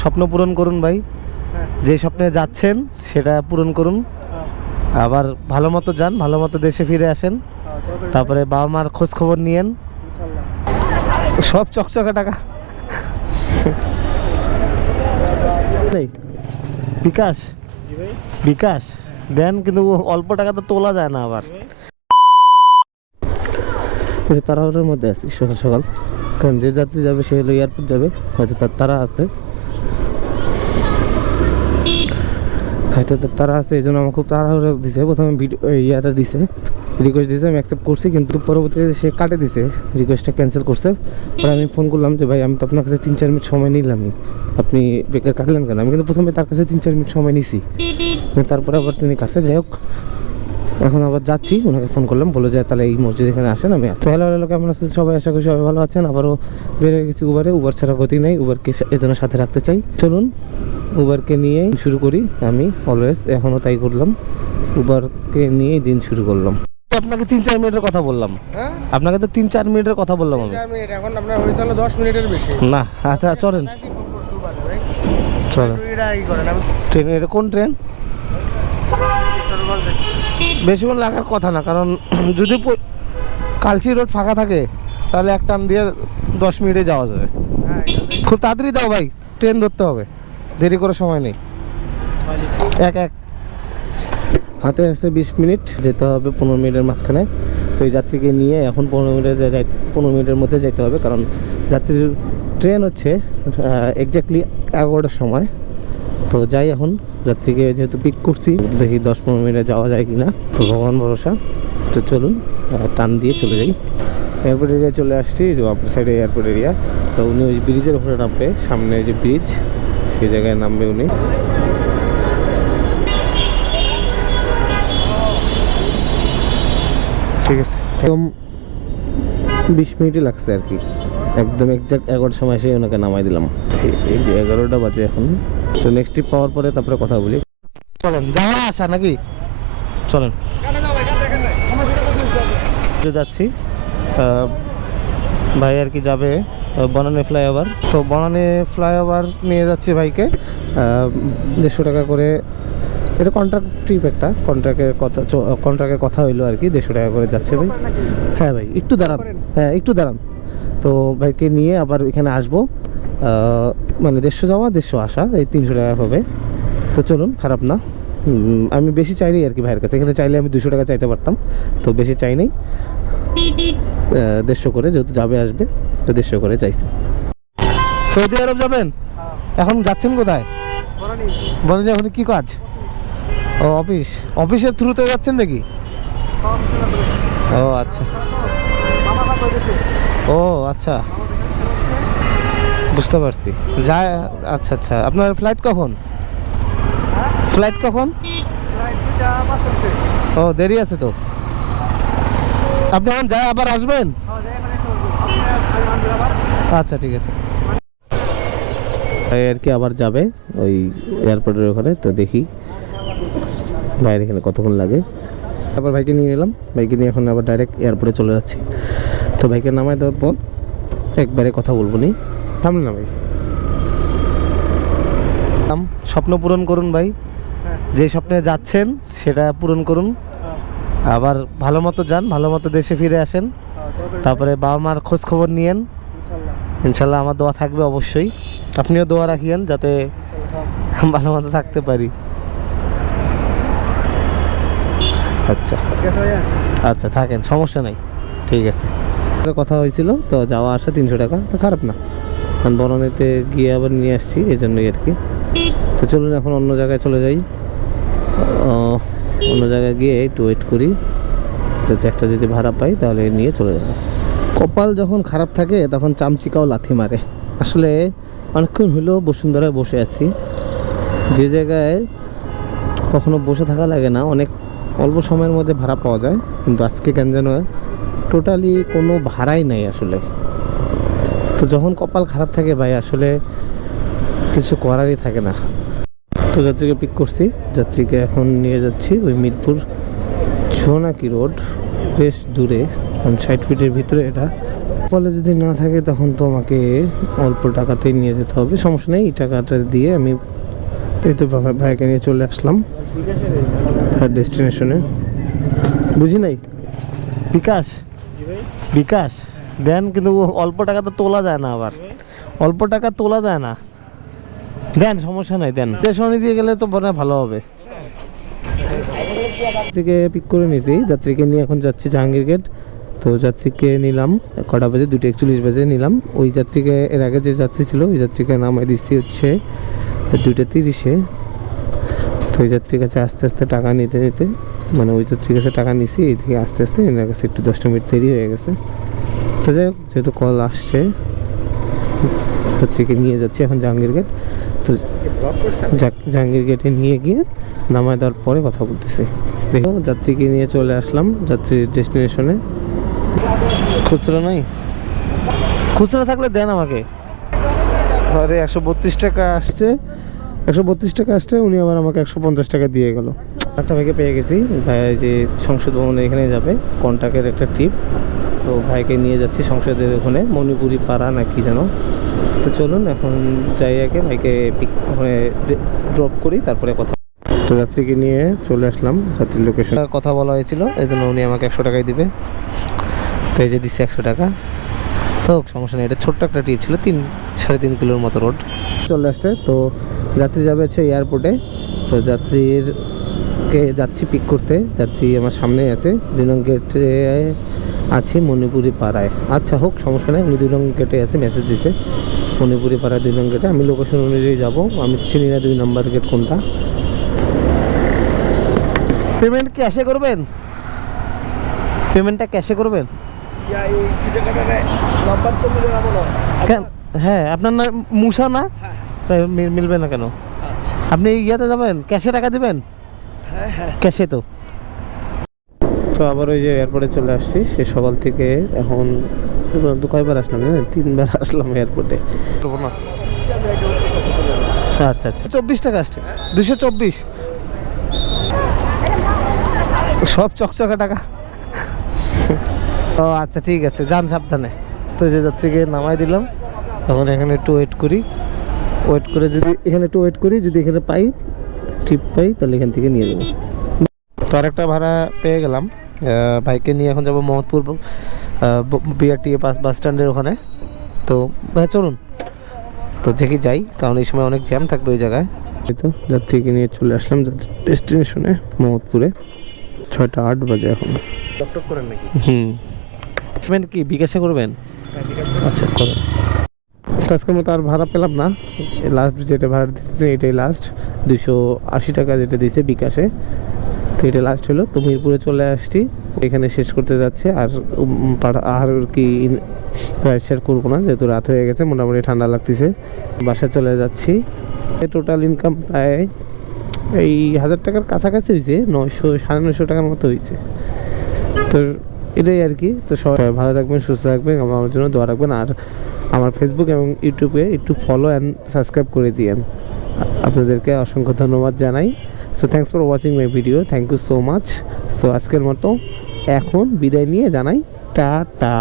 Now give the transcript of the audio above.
স্বপ্ন পূরণ করুন ভাই। হ্যাঁ। যে স্বপ্নে যাচ্ছেন সেটা পূরণ করুন। হ্যাঁ, আবার ভালো মতো যান ভালো মতো দেশে ফিরে আসেন। হ্যাঁ, তারপরে বাবা মার খোঁজ খবর নিয়েন সব চকচকা টাকা। বিকাশ। বিকাশ দেন কিন্তু অল্প টাকা তো তোলা যায় না আবার। তাড়াহুড়োর মধ্যে আছি সকাল সকাল। কারণ যে যাত্রী যাবে সে হলো এয়ারপোর্ট যাবে। হয়তো তার তারা আছে। হয়তো তারা আছে, এই জন্য আমার খুব তাড়াহুড়ো দিছে। প্রথমে ভিডিও ইয়াটা দিছে রিকোয়েস্ট দিছে, আমি অ্যাকসেপ্ট করছি, কিন্তু পরবর্তীতে সে কাটে দিছে রিকোয়েস্টটা ক্যান্সেল করছে। পরে আমি ফোন করলাম যে, ভাই, আমি তো আপনার কাছে তিন চার মিনিট সময় নিলামই আপনি বেকার কাটলেন কেন? আমি কিন্তু প্রথমে তার কাছে তিন চার মিনিট সময় নিছি। তারপরে আবার তিনি কাছে যাই হোক, এখন আবার যাচ্ছি, ওনাকে ফোন করলাম বলে যে, তাহলে এই মসজিদ এখানে আসেন, আমি আসছি। হ্যালো হ্যালো কেমন আছেন? সবাই আশা করি সবাই ভালো আছেন। আবারও বেরিয়ে গেছি উবারে উবার ছাড়া গতি নেই উবারকে এজন্য সাথে রাখতে চাই। চলুন। উবারকে নিয়ে শুরু করি। আমি অলওয়েজ এখনও তাই করলাম। উবারকে নিয়েই দিন শুরু করলাম। আপনাকে তিন চার মিনিটের কথা বললাম। হ্যাঁ? আপনাকে তো তিন চার মিনিটের কথা বললাম আমি। এখন আপনার হয়েছে হলো দশ মিনিটের বেশি। না আচ্ছা চলেন। চলেন। ট্রেনে এটা কোন ট্রেন? বেশিক্ষণ লাগার কথা না কারণ যদি কালচি রোড ফাঁকা থাকে তাহলে এক টান দিয়ে দশ মিনিটে যাওয়া যাবে। হ্যাঁ, খুব তাড়াতাড়ি দাও ভাই ট্রেন ধরতে হবে। দেরি করে সময় নেই। এক এক। হাতে আছে বিশ মিনিট, যেতে হবে পনেরো মিনিটের মাঝখানে। তো এই যাত্রীকে নিয়ে এখন পনেরো মিনিটের পনেরো মিনিটের মধ্যে যেতে হবে, কারণ যাত্রীর ট্রেন হচ্ছে এক্স্যাক্টলি এগারোটার সময়। তো যাই এখন, যাত্রীকে যেহেতু পিক করছি, দেখি দশ পনেরো মিনিটে যাওয়া যায় কি না ভগবান ভরসা। তো চলুন টান দিয়ে চলে যাই। এয়ারপোর্ট এরিয়া চলে আসছি যে আপনার সাইডে এয়ারপোর্ট এরিয়া তো উনি ওই ব্রিজের উপরে নামবে, সামনে যে ব্রিজ সেই জায়গায় নামবে উনি। ঠিক আছে। একদম বিশ মিনিটই লাগছে আর কি। একদম এক্সাক্ট এগারোটার সময় এসে ওনাকে নামাই দিলাম। এই- যে এগারোটা বাজে এখন। তো নেক্সট ট্রিপ পাওয়ার পরে তারপরে কথা বলি। চলেন যাওয়া আসা নাকি? চলেন। যাচ্ছি আহ, ভাই আর কি যাবে বনানী ফ্লাইওভার। তো বনানী ফ্লাইওভার নিয়ে যাচ্ছি ভাইকে দেড়শো টাকা করে। এটা কন্ট্রাক্ট ট্রিপ একটা কন্ট্রাক্টের কথা কন্ট্রাক্টের কথা হইল আর কি দেড়শো টাকা করে যাচ্ছে ভাই। হ্যাঁ ভাই একটু দাঁড়ান হ্যাঁ একটু দাঁড়ান। তো ভাইকে নিয়ে আবার এখানে আসব মানে দেড়শো যাওয়া দেড়শো আসা এই তিনশো টাকা হবে। তো চলুন খারাপ না। আমি বেশি চাইনি আর কি ভাইয়ের কাছে এখানে চাইলে আমি দুশো টাকা চাইতে পারতাম তো বেশি চাই নাই। আহ, দেড়শো করে যেহেতু যাবে আসবে তো দেড়শো করে চাইছি। সৌদি আরব যাবেন? হ্যাঁ, এখন যাচ্ছেন কোথায়? বলেন। যে এখন কি কাজ? ও অফিস। অফিসের থ্রুতে যাচ্ছেন নাকি। ও আচ্ছা। ও আচ্ছা। বুঝতে পারছি। যায় আচ্ছা আচ্ছা। আপনার ফ্লাইট কখন? ফ্লাইট কখন? পাঁচ হচ্ছে। ও দেরি আছে তো? আপনি এখন যায় আবার আসবেন? আচ্ছা ঠিক আছে। ভাই আর কি আবার যাবে ওই এয়ারপোর্টের ওখানে তো দেখি। ভাইয়ের এখানে কতক্ষণ লাগে। তারপর ভাইকে নিয়ে এলাম। ভাইকে নিয়ে এখন আবার ডাইরেক্ট এয়ারপোর্টে চলে যাচ্ছি। তো ভাইকে নামায় দেওয়ার পর একবারে কথা বলব নি। সামনে না ভাই। স্বপ্ন পূরণ করুন ভাই। হ্যাঁ, যে স্বপ্নে যাচ্ছেন সেটা পূরণ করুন। আবার ভালো মতো যান ভালো মতো দেশে ফিরে আসেন। হ্যাঁ, তারপরে বাবা মার খোঁজ খবর নিয়েন। ইনশাল্লাহ, আমার দোয়া থাকবে অবশ্যই। আপনিও দোয়া রাখিয়েন যাতে। ভালো মতো থাকতে পারি। আচ্ছা? আচ্ছা থাকেন সমস্যা নেই। ঠিক আছে। কথা হয়েছিল তো যাওয়া আসা তিনশো টাকা তো খারাপ না। কারণ বনানীতে গিয়ে আবার নিয়ে আসছি এই জন্যই আর কি। তো চলুন এখন অন্য জায়গায় চলে যাই। অন্য জায়গায় গিয়ে একটু ওয়েট করি, যাতে একটা যদি ভাড়া পাই তাহলে নিয়ে চলে যাব। কপাল যখন খারাপ থাকে, তখন চামচিকাও লাথি মারে। আসলে অনেকক্ষণ হলো বসুন্ধরায় বসে আছি। যে জায়গায় কখনো বসে থাকা লাগে না, অনেক অল্প সময়ের মধ্যে ভাড়া পাওয়া যায়, কিন্তু আজকে কেন যেন টোটালি কোনো ভাড়াই নাই আসলে। তো যখন কপাল খারাপ থাকে ভাই, আসলে কিছু করারই থাকে না। তো যাত্রীকে পিক করছি। যাত্রীকে এখন নিয়ে যাচ্ছি ওই মিরপুর ছোনাকি রোড, বেশ দূরে, কারণ ষাট ফিটের ভিতরে এটা। ফলে যদি না থাকে, তখন তো আমাকে অল্প টাকাতেই নিয়ে যেতে হবে। সমস্যা নেই, এই টাকাটা দিয়ে আমি এই তো ভাই- ভাইকে নিয়ে চলে আসলাম তার ডেস্টিনেশনে বুঝি নাই? বিকাশ? বিকাশ? দেন, কিন্তু অল্প টাকা তো তোলা যায় না আবার। অল্প টাকা তোলা যায় না। দেন, সমস্যা নাই, দেন। স্টেশনে দিয়ে গেলে তো মনে ভালো হবে। যাত্রীকে পিক করে নিয়েছি। যাত্রীকে নিয়ে এখন যাচ্ছি জাহাঙ্গীর গেট তো যাত্রীকে নিলাম, কটা বাজে? দুটো একচল্লিশ বাজে নিলাম। ওই যাত্রীকে, এর আগে যে যাত্রী ছিল, ওই যাত্রীকে নামাই দিচ্ছি হচ্ছে দুইটা তিরিশে। তো ওই যাত্রীর কাছে আস্তে আস্তে টাকা নিতে নিতে মানে ওই যাত্রীর কাছে টাকা নিছি এইদিকে আস্তে আস্তে এনার কাছে একটু দশটা মিনিট দেরি হয়ে গেছে। তো যাই হোক, যেহেতু কল আসছে, যাত্রীকে নিয়ে যাচ্ছি এখন জাহাঙ্গীর গেট তো জাহাঙ্গীর গেটে নিয়ে গিয়ে নামায় দেওয়ার পরে কথা বলতেছি। দেখো, যাত্রীকে নিয়ে চলে আসলাম, যাত্রীর ডেস্টিনেশনে খুচরা নাই? খুচরা থাকলে দেন আমাকে। আরে, একশো বত্রিশ টাকা আসছে। একশো বত্রিশ টাকা আসছে, উনি আবার আমাকে একশো পঞ্চাশ টাকা দিয়ে গেল। একটা ভাইকে পেয়ে গেছি। ভাই যে সংসদ ভবনে এখানে যাবে কন্টাক্টের একটা ট্রিপ তো ভাইকে নিয়ে যাচ্ছি সংসদের ওখানে মণিপুরি পাড়া না কি যেন। তো চলুন এখন যাই আগে ভাইকে পিক ড্রপ করি তারপরে কথা তো যাত্রীকে নিয়ে চলে আসলাম যাত্রীর লোকেশন কথা বলা হয়েছিল এই জন্য উনি আমাকে একশো টাকাই দিবে। তো এই যে দিচ্ছে একশো টাকা। তো সমস্যা নেই এটা ছোট্ট একটা ট্রিপ ছিল তিন সাড়ে তিন কিলোর মতো রোড। চলে আসছে তো যাত্রী যাবে হচ্ছে এয়ারপোর্টে তো যাত্রীর কে যাচ্ছি পিক করতে যাত্রী আমার সামনেই আছে। দুই নং গেটে আছি মণিপুরি পাড়ায়। আচ্ছা হোক সমস্যা নেই। উনি দুই নং গেটে আছে মেসেজ দিছে। মণিপুরি পাড়ায় দুই নং গেটে আমি লোকেশন অনুযায়ী যাব। আমি চিনি না দুই নাম্বার গেট কোনটা। পেমেন্ট ক্যাশে করবেন? পেমেন্টটা ক্যাশে করবেন? রে কেন? হ্যাঁ আপনার না মুসা না? হ্যাঁ। তাই মিলবে না কেন? আচ্ছা। আপনি ইয়াতে যাবেন? ক্যাশে টাকা দিবেন? হ্যাঁ হ্যাঁ। ক্যাশে তো? তো আবার ওই যে এয়ারপোর্টে চলে আসছি। সে সকাল থেকে এখন দু কয়বার আসলাম তিনবার আসলাম এয়ারপোর্টে আচ্ছা আচ্ছা। চব্বিশ টাকা আসছে। দুশো চব্বিশ। সব চকচকা টাকা। ও আচ্ছা ঠিক আছে। যান সাবধানে। তো যে যাত্রীকে নামাই দিলাম, এখন এখানে একটু ওয়েট করি। ওয়েট করে যদি এখানে একটু ওয়েট করি, যদি এখানে পাই টিপ পাই, তাহলে এখান থেকে নিয়ে নেব। তো আরেকটা ভাড়া পেয়ে গেলাম। ভাইকে নিয়ে এখন যাব মোহাম্মদপুর বিআরটি বাস বাস স্ট্যান্ডের ওখানে। তো ভাই চলুন। তো দেখি যাই কারণ এই সময় অনেক জ্যাম থাকবে ওই জায়গায়। এই তো যাত্রীকে নিয়ে চলে আসলাম ডেস্টিনেশনে মোহাম্মদপুরে। ছয়টা আট বাজে এখন। হুম। পেমেন্ট কি? বিকাশে করবেন? আচ্ছা করেন। আজকের মতো আর ভাড়া পেলাম না। লাস্ট যেটা ভাড়া দিতেছে এটাই লাস্ট দুশো আশি টাকা যেটা দিয়েছে বিকাশে। তো এটা লাস্ট হলো। তো মিরপুরে চলে আসছি। এখানে শেষ করতে যাচ্ছে। আর আর কি রাইড শেয়ার করব না, যেহেতু রাত হয়ে গেছে, মোটামুটি ঠান্ডা লাগতেছে। বাসায় চলে যাচ্ছি। টোটাল ইনকাম প্রায় এই হাজার টাকার কাছাকাছি হয়েছে, নয়শো, সাড়ে নয়শো টাকার মতো হয়েছে। তো এটাই আর কি। তো সবাই ভালো থাকবেন, সুস্থ থাকবেন, আমার জন্য দোয়া রাখবেন। আর আমার ফেসবুক এবং ইউটিউবে একটু ফলো অ্যান্ড সাবস্ক্রাইব করে দিয়েন। আপনাদেরকে অসংখ্য ধন্যবাদ জানাই। So thanks for watching my video thank you so much so আজকের মতো এখন বিদায় নিয়ে জানাই, টাটা।